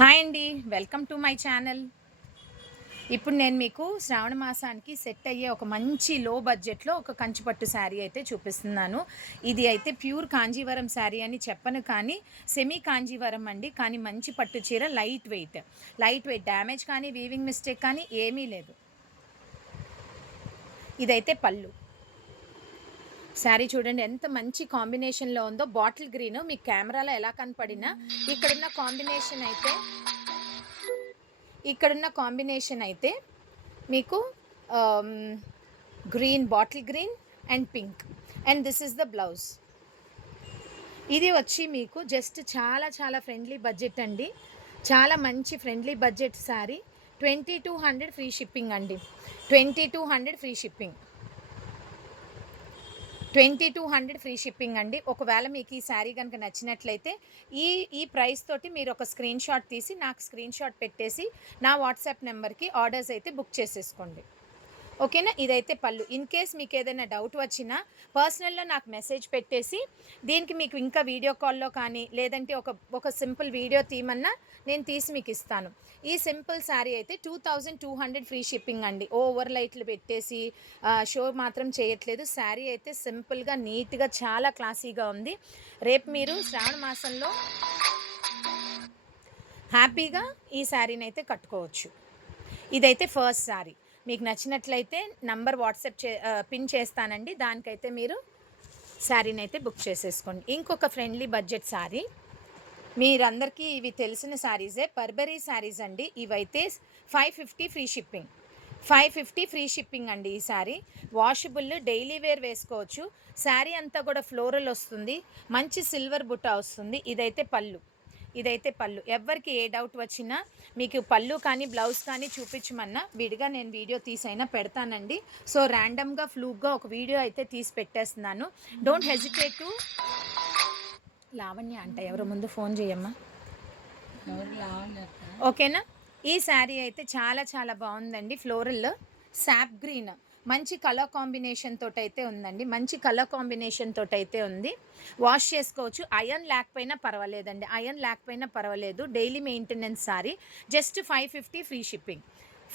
Hi అండి, welcome to my channel. ఇప్పుడు నేను మీకు శ్రావణ మాసానికి సెట్ అయ్యే ఒక మంచి లో బడ్జెట్లో ఒక కంచిపట్టు శారీ అయితే చూపిస్తున్నాను. ఇది అయితే ప్యూర్ కాంజీవరం శారీ అని చెప్పను, కానీ సెమీ కాంజీవరం అండి. కానీ మంచి పట్టు చీర, లైట్ వెయిట్, డ్యామేజ్ కానీ వీవింగ్ మిస్టేక్ కానీ ఏమీ లేదు. ఇదైతే పళ్ళు. శారీ చూడండి ఎంత మంచి కాంబినేషన్లో ఉందో. బాటిల్ గ్రీన్ మీకు కెమెరాలో ఎలా కనపడినా ఇక్కడున్న కాంబినేషన్ అయితే మీకు green, bottle green and pink, and this is the blouse. ఇది వచ్చి మీకు జస్ట్ చాలా ఫ్రెండ్లీ బడ్జెట్ అండి. చాలా మంచి friendly budget sari. 2200 free shipping అండి. 2200 ఫ్రీ షిప్పింగ్. 2200 ఫ్రీ షిప్పింగ్ అండి. ఒకవేళ మీకు ఈ శారీ కనుక నచ్చినట్లయితే ఈ ప్రైస్ తోటి మీరు ఒక స్క్రీన్ షాట్ తీసి నాకు స్క్రీన్ షాట్ పెట్టేసి నా వాట్సాప్ నెంబర్కి ఆర్డర్స్ అయితే బుక్ చేసేసుకోండి. ఓకేనా. ఇదైతే పళ్ళు. ఇన్ కేస్ మీకు ఏదైనా డౌట్ వచ్చినా పర్సనల్లో నాకు మెసేజ్ పెట్టేసి దీనికి మీకు ఇంకా వీడియో కాల్లో కానీ లేదంటే ఒక సింపుల్ వీడియో తీయమన్నా నేను తీసి మీకు ఇస్తాను. ఈ సింపుల్ శారీ అయితే 2200 ఫ్రీ షిప్పింగ్ అండి. ఓవర్ లైట్లు పెట్టేసి షో మాత్రం చేయట్లేదు. శారీ అయితే సింపుల్గా, నీట్గా, చాలా క్లాసీగా ఉంది. రేపు మీరు శ్రావణ మాసంలో హ్యాపీగా ఈ శారీని అయితే కట్టుకోవచ్చు. ఇదైతే ఫస్ట్ శారీ. మీకు నచ్చినట్లయితే నంబర్ వాట్సాప్ పిన్ చేస్తానండి. దానికైతే మీరు శారీని అయితే బుక్ చేసేసుకోండి. ఇంకొక ఫ్రెండ్లీ బడ్జెట్ శారీ, మీరందరికీ ఇవి తెలిసిన శారీసే, బర్బరీ శారీస్ అండి. ఇవైతే 550 ఫ్రీ షిప్పింగ్. 550 ఫ్రీ షిప్పింగ్ అండి. ఈ శారీ వాషబుల్, డైలీ వేర్ వేసుకోవచ్చు. శారీ అంతా కూడా ఫ్లోరల్ వస్తుంది, మంచి సిల్వర్ బుట్ట వస్తుంది. ఇదైతే పళ్ళు. ఎవరికి ఏ డౌట్ వచ్చినా మీకు పళ్ళు కానీ బ్లౌజ్ కానీ చూపించమన్నా విడిగా నేను వీడియో తీసైనా పెడతానండి. సో ర్యాండమ్గా ఫ్లూక్గా ఒక వీడియో అయితే తీసి పెట్టేస్తున్నాను. Don't hesitate to. లావణ్య అంట, ఎవరో ముందు ఫోన్ చేయమ్మా. ఓకేనా. ఈ శారీ అయితే చాలా బాగుందండి. ఫ్లోరల్ శాప్ గ్రీన్, మంచి కలర్ కాంబినేషన్ తోటి అయితే ఉందండి. మంచి కలర్ కాంబినేషన్ తోటి అయితే ఉంది. వాష్ చేసుకోవచ్చు. ఐరన్ లేకపోయినా పర్వాలేదు. Daily maintenance sorry. Just 550 free shipping.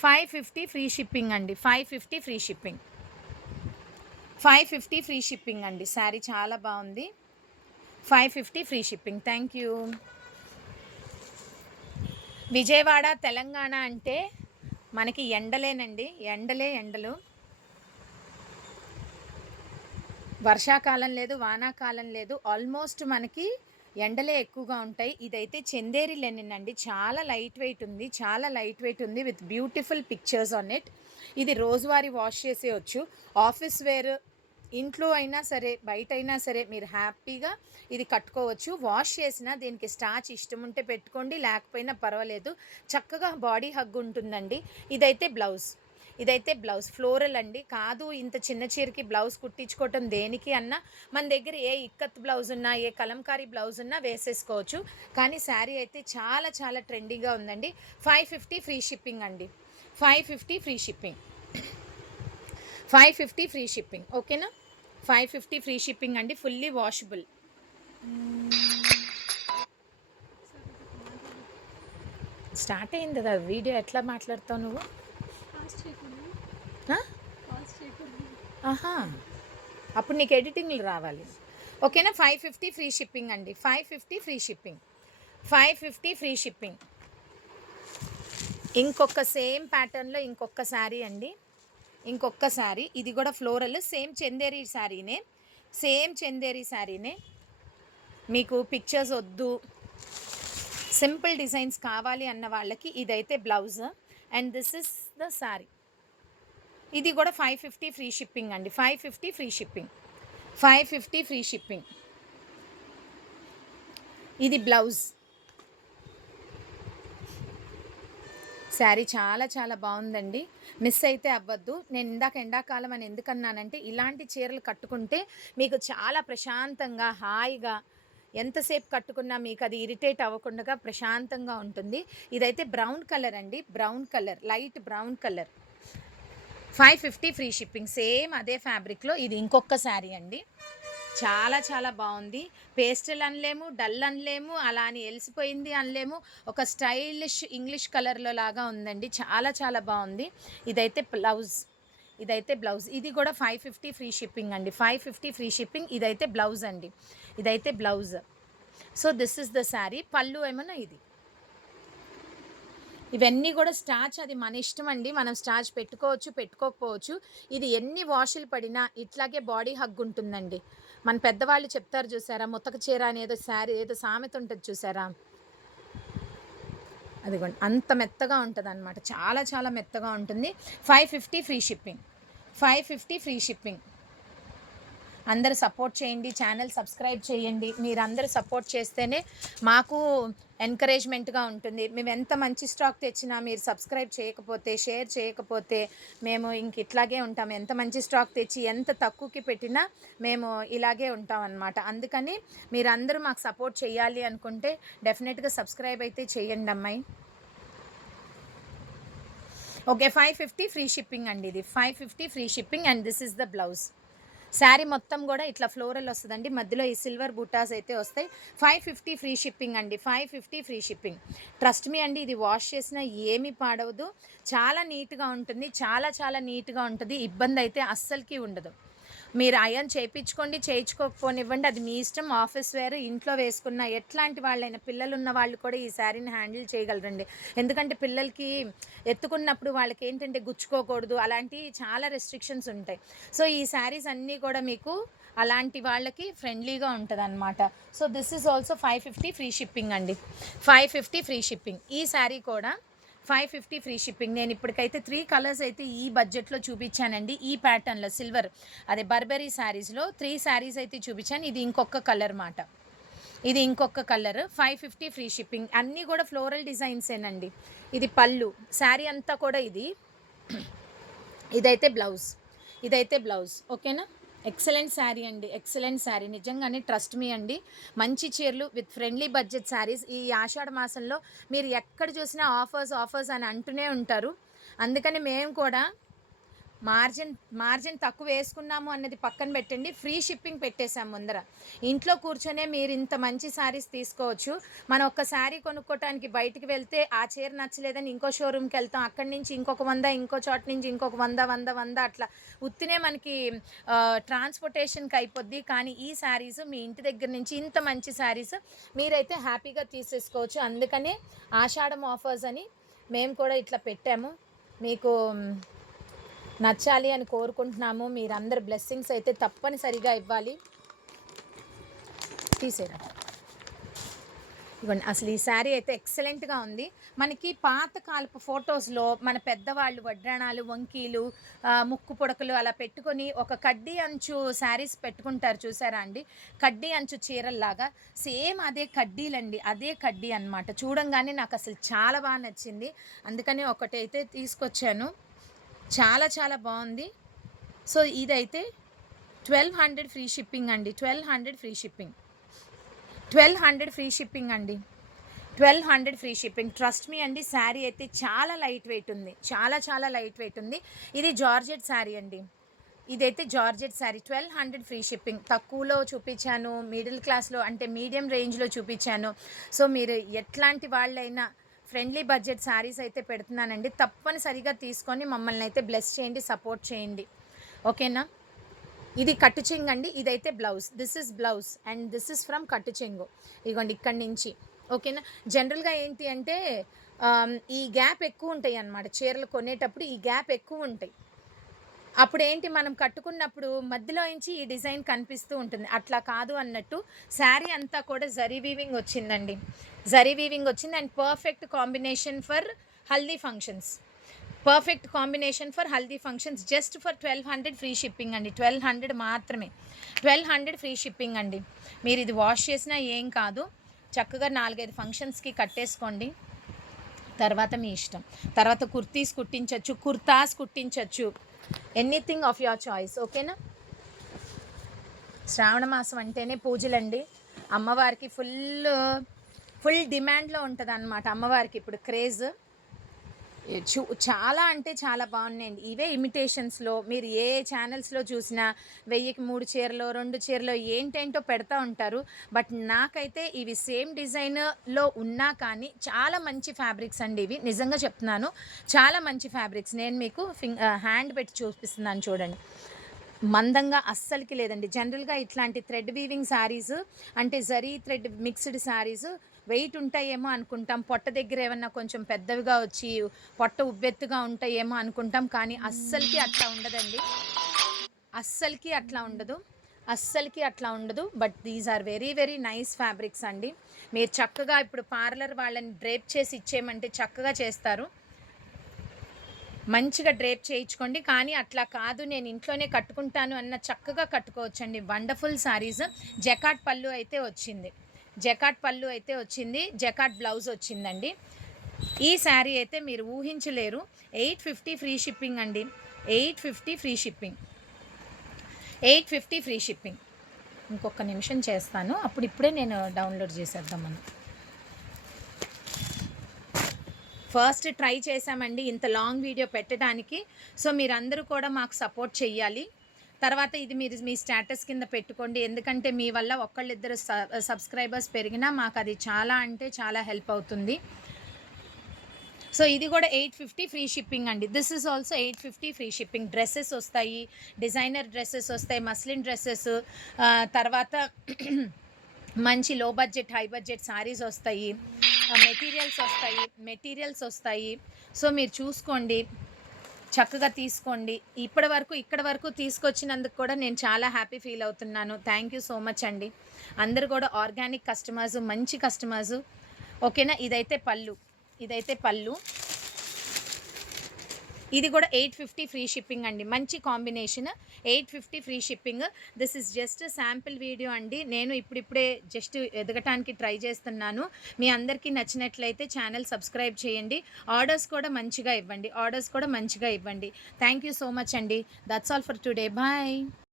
550 free shipping అండి. 550 ఫ్రీ షిప్పింగ్. 550 ఫ్రీ షిప్పింగ్ అండి. శారీ చాలా బాగుంది. 550 free shipping. Thank you. Vijayawada, Telangana అంటే మనకి ఎండలేనండి. ఎండలు. వర్షాకాలం లేదు, వానాకాలం లేదు. ఆల్మోస్ట్ మనకి ఎండలే ఎక్కువగా ఉంటాయి. ఇదైతే చందేరి లెనిన్ అండి. చాలా లైట్ వెయిట్ ఉంది with beautiful pictures on it. ఇది రోజువారీ వాష్ చేసేయచ్చు. ఆఫీస్ వేర్, ఇంట్లో అయినా సరే బయట అయినా సరే మీరు హ్యాపీగా ఇది కట్టుకోవచ్చు. వాష్ చేసినా దీనికి స్టార్చ్ ఇష్టం ఉంటే పెట్టుకోండి, లేకపోయినా పర్వాలేదు. చక్కగా బాడీ హగ్ ఉంటుందండి. ఇదైతే బ్లౌజ్ ఫ్లోరల్ అండి. కాదు ఇంత చిన్న చీరకి బ్లౌజ్ కుట్టించుకోవటం దేనికి అన్నా మన దగ్గర ఏ ఇక్కత్ బ్లౌజ్ ఉన్నా, ఏ కలంకారీ బ్లౌజ్ ఉన్నా వేసేసుకోవచ్చు. కానీ శారీ అయితే చాలా ట్రెండీగా ఉందండి. 550 ఫ్రీ షిప్పింగ్ అండి. 550 ఫ్రీ షిప్పింగ్. 550 free shipping. ఓకేనా. 550 ఫ్రీ షిప్పింగ్ అండి. Fully washable. స్టార్ట్ అయింది కదా వీడియో. ఎట్లా మాట్లాడతావు నువ్వు? ఆహా, అప్పుడు నీకు ఎడిటింగ్లు రావాలి. ఓకేనా. 550 ఫ్రీ షిప్పింగ్ అండి. 550 ఫ్రీ షిప్పింగ్. 550 free shipping. ఇంకొక సేమ్ ప్యాటర్న్లో ఇంకొక శారీ అండి. ఇది కూడా ఫ్లోరల్. సేమ్ చందేరి శారీనే. మీకు పిక్చర్స్ వద్దు, సింపుల్ డిజైన్స్ కావాలి అన్న వాళ్ళకి ఇదైతే blouse, and this is the sari. ఇది కూడా 550 ఫ్రీ షిప్పింగ్ అండి. 550 ఫ్రీ షిప్పింగ్. 550 free shipping. ఇది బ్లౌజ్. శారీ చాలా బాగుందండి. మిస్ అయితే అవ్వద్దు. నేను ఇందాక ఎండాకాలం అని ఎందుకన్నానంటే ఇలాంటి చీరలు కట్టుకుంటే మీకు చాలా ప్రశాంతంగా, హాయిగా, ఎంతసేపు కట్టుకున్నా మీకు అది ఇరిటేట్ అవ్వకుండా ప్రశాంతంగా ఉంటుంది. ఇదైతే బ్రౌన్ కలర్ అండి. Light brown colour. 550 free shipping. Same అదే ఫ్యాబ్రిక్లో ఇది ఇంకొక శారీ అండి. చాలా చాలా బాగుంది. పేస్టల్ అనలేము, డల్ అనలేము, అలా అని ఎలిసిపోయింది అనలేము. ఒక స్టైలిష్ ఇంగ్లీష్ కలర్‌లో లాగా ఉందండి. చాలా చాలా బాగుంది. ఇదైతే బ్లౌజ్. ఇదైతే బ్లౌజ్. ఇది కూడా 550 ఫ్రీ షిప్పింగ్ అండి. 550 ఫ్రీ షిప్పింగ్. ఇదైతే బ్లౌజ్ అండి. ఇదైతే blouse. So, this is the sari. పళ్ళు ఏమన్నా ఇది. ఇవన్నీ కూడా స్టార్చ్ అది మన ఇష్టం అండి. మనం స్టార్చ్ పెట్టుకోవచ్చు, పెట్టుకోకపోవచ్చు. ఇది ఎన్ని వాషులు పడినా ఇట్లాగే బాడీ హగ్ ఉంటుందండి. మన పెద్దవాళ్ళు చెప్తారు చూసారా, ముతక చీర అని ఏదో శారీ ఏదో సామెత ఉంటది చూసారా? అదిగోండి. అంత మెత్తగా ఉంటదనమాట. చాలా చాలా మెత్తగా ఉంటుంది. 550 ఫ్రీ షిప్పింగ్. 550 free shipping. అందరూ సపోర్ట్ చేయండి. ఛానల్ సబ్స్క్రైబ్ చేయండి. మీరందరూ సపోర్ట్ చేస్తేనే మాకు ఎంకరేజ్మెంట్గా ఉంటుంది. మేము ఎంత మంచి స్టాక్ తెచ్చినా మీరు సబ్స్క్రైబ్ చేయకపోతే, షేర్ చేయకపోతే మేము ఇంక ఇట్లాగే ఉంటాం. ఎంత మంచి స్టాక్ తెచ్చి ఎంత తక్కువకి పెట్టినా మేము ఇలాగే ఉంటాం అన్నమాట. అందుకని మీరందరూ మాకు సపోర్ట్ చేయాలి అనుకుంటే డెఫినెట్గా సబ్స్క్రైబ్ అయితే చేయండి అమ్మాయి. ఓకే, 550 ఫ్రీ షిప్పింగ్ అండి. ఇది 550 free shipping and this is the blouse. Sari మొత్తం కూడా ఇట్లా ఫ్లోరల్ వస్తుందండి. మధ్యలో ఈ సిల్వర్ బూటాస్ అయితే వస్తాయి. 550 ఫ్రీ షిప్పింగ్ అండి. 550 ఫ్రీ షిప్పింగ్. ట్రస్ట్ మీ అండి, ఇది వాష్ చేసినా ఏమీ పాడవదు. చాలా నీట్గా ఉంటుంది. చాలా చాలా నీట్గా ఉంటుంది. ఇబ్బంది అయితే అస్సలకి ఉండదు. మీరు అయర్న్ చేయించుకోండి, చేయించుకోకపోనివ్వండి, అది మీ ఇష్టం. ఆఫీస్ వేర్, ఇంట్లో వేసుకున్న ఎట్లాంటి వాళ్ళైనా, పిల్లలు ఉన్న వాళ్ళు కూడా ఈ శారీని హ్యాండిల్ చేయగలరండి. ఎందుకంటే పిల్లలకి ఎత్తుకున్నప్పుడు వాళ్ళకి ఏంటంటే గుచ్చుకోకూడదు, అలాంటి చాలా రెస్ట్రిక్షన్స్ ఉంటాయి. సో ఈ శారీస్ అన్నీ కూడా మీకు అలాంటి వాళ్ళకి ఫ్రెండ్లీగా ఉంటుంది అనమాట. So this is also 550 free shipping అండి. 550 ఫ్రీ షిప్పింగ్. ఈ శారీ కూడా 550 ఫ్రీ షిప్పింగ్. నేను ఇప్పటికైతే 3 కలర్స్ అయితే ఈ బడ్జెట్లో చూపించానండి. ఈ ప్యాటర్న్లో సిల్వర్ అదే బర్బరీ శారీస్లో 3 శారీస్ అయితే చూపించాను. ఇది ఇంకొక కలర్ మాట. ఇది ఇంకొక కలర్. 550 free shipping. అన్నీ కూడా ఫ్లోరల్ డిజైన్సేనండి. ఇది పళ్ళు. శారీ అంతా కూడా ఇది. ఇదైతే బ్లౌజ్. ఇదైతే బ్లౌజ్. ఓకేనా? ఎక్సలెంట్ శారీ అండి. ఎక్సలెంట్ శారీ. నిజంగానే ట్రస్ట్ మీ అండి. మంచి చీరలు విత్ ఫ్రెండ్లీ బడ్జెట్ శారీస్. ఈ ఆషాఢ మాసంలో మీరు ఎక్కడ చూసినా ఆఫర్స్ అని అంటూనే ఉంటారు. అందుకని మేము కూడా మార్జిన్ తక్కువ వేసుకున్నాము అన్నది పక్కన పెట్టండి. ఫ్రీ షిప్పింగ్ పెట్టేశాం ముందర. ఇంట్లో కూర్చొనే మీరు ఇంత మంచి శారీస్ తీసుకోవచ్చు. మనం ఒక్క శారీ కొనుక్కోవటానికి బయటికి వెళ్తే ఆ చీర నచ్చలేదని ఇంకో షోరూమ్కి వెళ్తాం. అక్కడి నుంచి ఇంకొక 100, ఇంకో చోట నుంచి ఇంకొక 100 అట్లా ఉత్తినే మనకి ట్రాన్స్పోర్టేషన్కి అయిపోద్ది. కానీ ఈ శారీస్ మీ ఇంటి దగ్గర నుంచి ఇంత మంచి శారీస్ మీరైతే హ్యాపీగా తీసేసుకోవచ్చు. అందుకనే ఆషాఢం ఆఫర్స్ అని మేము కూడా ఇట్లా పెట్టాము. మీకు నచ్చాలి అని కోరుకుంటున్నాము. మీరందరు బ్లెస్సింగ్స్ అయితే తప్పనిసరిగా ఇవ్వాలి. తీసేరా ఇవ్వండి. అసలు ఈ శారీ అయితే ఎక్సలెంట్గా ఉంది. మనకి పాతకాలపు ఫొటోస్లో మన పెద్దవాళ్ళు వడ్రాణాలు, వంకీలు, ముక్కు పొడకలు అలా పెట్టుకొని ఒక కడ్డీ అంచు శారీస్ పెట్టుకుంటారు చూసారా అండి? కడ్డీ అంచు చీరల్లాగా సేమ్ అదే కడ్డీలండి. అదే కడ్డీ అనమాట. చూడంగానే నాకు అసలు చాలా బాగా నచ్చింది. అందుకని ఒకటైతే తీసుకొచ్చాను. చాలా చాలా బాగుంది. సో ఇదైతే 1200 ఫ్రీ షిప్పింగ్ అండి. 1200 ఫ్రీ షిప్పింగ్. 1200 ఫ్రీ షిప్పింగ్ అండి. 1200 ఫ్రీ షిప్పింగ్. ట్రస్ట్ మీ అండి, శారీ అయితే చాలా లైట్ వెయిట్ ఉంది. చాలా చాలా లైట్ వెయిట్ ఉంది. ఇది జార్జెట్ శారీ అండి. ఇదైతే జార్జెట్ శారీ. 1200 free shipping. తక్కువలో చూపించాను, మిడిల్ క్లాస్లో అంటే మీడియం రేంజ్లో చూపించాను. సో మీరు ఎట్లాంటి వాళ్ళైనా ఫ్రెండ్లీ బడ్జెట్ శారీస్ అయితే పెడుతున్నానండి. తప్పనిసరిగా తీసుకొని మమ్మల్ని అయితే బ్లెస్ చేయండి, సపోర్ట్ చేయండి. ఓకేనా? ఇది కట్టు చెంగు అండి. ఇదైతే blouse. This is blouse and this is from కట్టు చెంగు. ఇదిగోండి ఇక్కడి నుంచి. ఓకేనా? జనరల్గా ఏంటి అంటే ఈ గ్యాప్ ఎక్కువ ఉంటాయి అన్నమాట. చీరలు కొనేటప్పుడు ఈ గ్యాప్ ఎక్కువ ఉంటాయి. అప్పుడు ఏంటి, మనం కట్టుకున్నప్పుడు మధ్యలో నుంచి ఈ డిజైన్ కనిపిస్తూ ఉంటుంది. అట్లా కాదు అన్నట్టు శారీ అంతా కూడా జరీ వీవింగ్ వచ్చిందండి. జరీ వీవింగ్ వచ్చింది and perfect combination for haldi functions. Perfect combination for haldi functions. Just for 1200 free shipping అండి. 1200 మాత్రమే. 1200 ఫ్రీ షిప్పింగ్ అండి. మీరు ఇది వాష్ చేసినా ఏం కాదు. చక్కగా 4-5 ఫంక్షన్స్కి కట్టేసుకోండి. తర్వాత మీ ఇష్టం. తర్వాత కుర్తీస్ కుట్టించవచ్చు, కుర్తాస్ కుట్టించవచ్చు. Anything of your choice. ఓకేనా? శ్రావణ మాసం అంటేనే పూజలండి. అమ్మవారికి ఫుల్ డిమాండ్లో ఉంటుంది అన్నమాట. అమ్మవారికి ఇప్పుడు క్రేజ్. చాలా అంటే చాలా బాగున్నాయండి. ఇవే ఇమిటేషన్స్‌లో మీరు ఏ ఛానల్స్‌లో చూసినా 1000కి 3 చీరలో, 2 చీరలో ఏంటేంటో పెడతా ఉంటారు. బట్ నాకైతే ఇవి సేమ్ డిజైన్‌లో ఉన్నా కానీ చాలా మంచి ఫ్యాబ్రిక్స్ అండి ఇవి. నిజంగా చెప్తున్నాను. చాలా మంచి ఫ్యాబ్రిక్స్. నేను మీకు హ్యాండ్ పెట్టి చూపిస్తున్నాను చూడండి. మందంగా అస్సలకి లేదండి. జనరల్‌గా ఇట్లాంటి థ్రెడ్ వీవింగ్ శారీస్ అంటే zari thread mixed sarees weight ఉంటాయేమో అనుకుంటాం. పొట్ట దగ్గర ఏమన్నా కొంచెం పెద్దవిగా వచ్చి పొట్ట ఉబ్బెత్తుగా ఉంటాయేమో అనుకుంటాం. కానీ అస్సలకి అట్లా ఉండదండి. అస్సలకి అట్లా ఉండదు. అస్సలకి అట్లా ఉండదు. But these are very very nice fabrics అండి. మీరు చక్కగా ఇప్పుడు పార్లర్ వాళ్ళని డ్రేప్ చేసి ఇచ్చేయమంటే చక్కగా చేస్తారు. మంచిగా డ్రేప్ చేయించుకోండి. కానీ అట్లా కాదు నేను ఇంట్లోనే కట్టుకుంటాను అన్న చక్కగా కట్టుకోవచ్చండి. వండర్‌ఫుల్ శారీస్. జకార్డ్ పళ్ళు అయితే వచ్చింది. జకార్డ్ పళ్ళు అయితే వచ్చింది. జకార్డ్ బ్లౌజ్ వచ్చిందండి. ఈ శారీ అయితే మీరు ఊహించలేరు. 850 ఫ్రీ షిప్పింగ్ అండి. 850 ఫ్రీ షిప్పింగ్. 850 free shipping. ఇంకొక నిమిషం చేస్తాను. అప్పుడు ఇప్పుడే నేను డౌన్లోడ్ చేసేద్దాం మనం. ఫస్ట్ ట్రై చేశామండి ఇంత లాంగ్ వీడియో పెట్టడానికి. సో మీరందరూ కూడా మాకు సపోర్ట్ చెయ్యాలి. తర్వాత ఇది మీరు మీ స్టేటస్ కింద పెట్టుకోండి. ఎందుకంటే మీ వల్ల ఒకళ్ళిద్దరు సబ్స్క్రైబర్స్ పెరిగినా మాకు అది చాలా అంటే చాలా హెల్ప్ అవుతుంది. సో ఇది కూడా 850 ఫ్రీ షిప్పింగ్ అండి. This is also 850 free shipping. Dresses వస్తాయి, డిజైనర్ డ్రెస్సెస్ వస్తాయి, మస్లిన్ డ్రెస్సెస్, తర్వాత మంచి లో బడ్జెట్ హై బడ్జెట్ శారీస్ వస్తాయి, మెటీరియల్స్ వస్తాయి. సో మీరు చూసుకోండి, చక్కగా తీసుకోండి. ఇక్కడ వరకు తీసుకొచ్చినందుకు కూడా నేను చాలా హ్యాపీ ఫీల్ అవుతున్నాను. థ్యాంక్ యూ సో మచ్ అండి. అందరూ కూడా ఆర్గానిక్ కస్టమర్స్, మంచి కస్టమర్స్. ఓకేనా. ఇదైతే పళ్ళు. ఇది కూడా 850 ఫ్రీ షిప్పింగ్ అండి. మంచి combination. 850 free shipping. This is just sample video అండి. నేను ఇప్పుడిప్పుడే జస్ట్ ఎదగటానికి ట్రై చేస్తున్నాను. మీ అందరికీ నచ్చినట్లయితే ఛానల్ సబ్స్క్రైబ్ చేయండి. ఆర్డర్స్ కూడా మంచిగా ఇవ్వండి. థ్యాంక్ యూ సో మచ్ అండి. That's all for today. Bye.